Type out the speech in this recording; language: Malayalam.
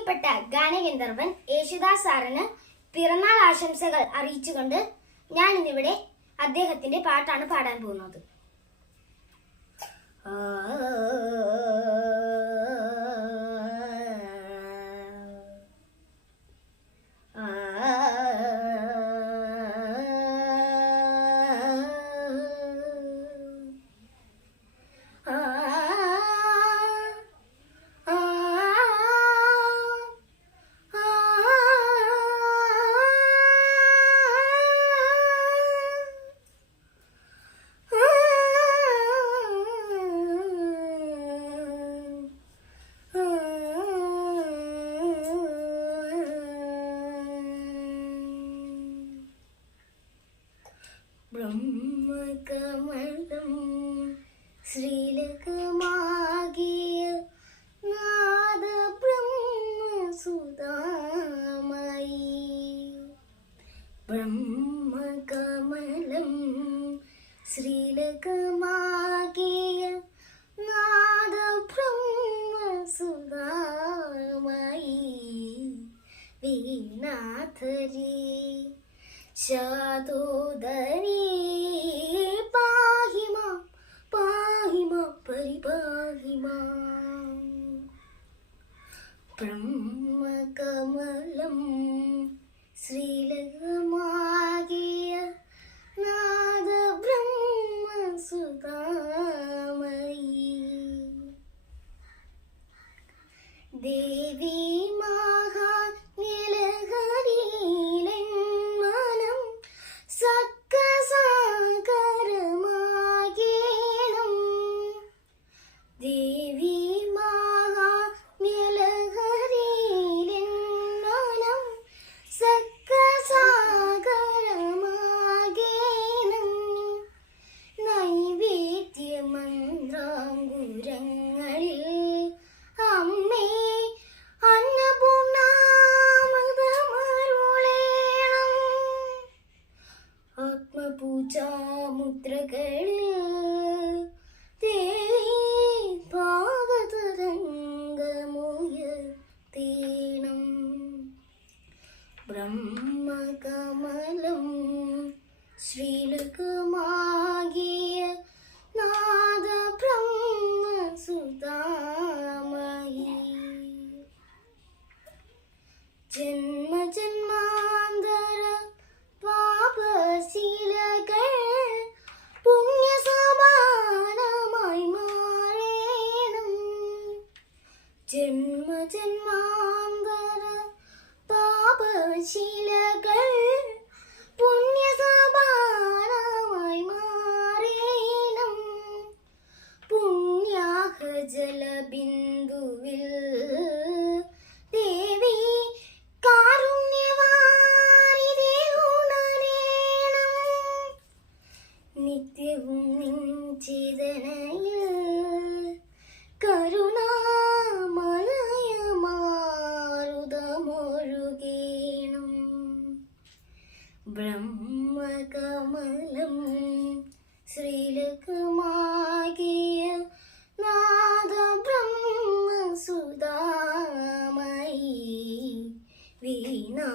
പ്രിയപ്പെട്ട ഗാനഗന്ധർവൻ യേശുദാസ് സാറിന് പിറന്നാൾ ആശംസകൾ അറിയിച്ചുകൊണ്ട് ഞാൻ ഇന്നിവിടെ അദ്ദേഹത്തിന്റെ പാട്ടാണ് പാടാൻ പോകുന്നത്. ബ്രഹ്മകമലം ശ്രീലകമാകിയ നാദ ബ്രഹ്മസുധാമയി. ബ്രഹ്മകമലം ശ്രീലകമാകിയ നാദ ബ്രഹ്മസുധാമയി. വീണാധരി ശാതോദരി പാഹി മാം പരിപാഹി മാം. ബ്രഹ്മകമലം ശ്രീലകമാകിയ നാദ ബ്രഹ്മസുധാമയി. ദേവി പൂജാമുദ്രകളിൽ ഭാവതരംഗമുയർത്തീണം. ബ്രഹ്മകമലം ശ്രീലകമാകിയ നാദ ബ്രഹ്മസുധാമയി. ജന്മജന്മാന്തര പാപശീലകൾ പുണ്യസമാനമായി മാറേണം. ജന്മജന്മാന്തര പാപശീലകൾ പുണ്യസമാനമായി മാറേണം. പുണ്യാഹജലബിന്ദുവിൽ ദേവി നിത്യവും നിൻ ചിതനയിൽ കരുണാമലയമാരുതമൊഴുകേണം. ബ്രഹ്മകമലം ശ്രീലകമാകിയ നാദ ബ്രഹ്മസുധാമയി. വീണാ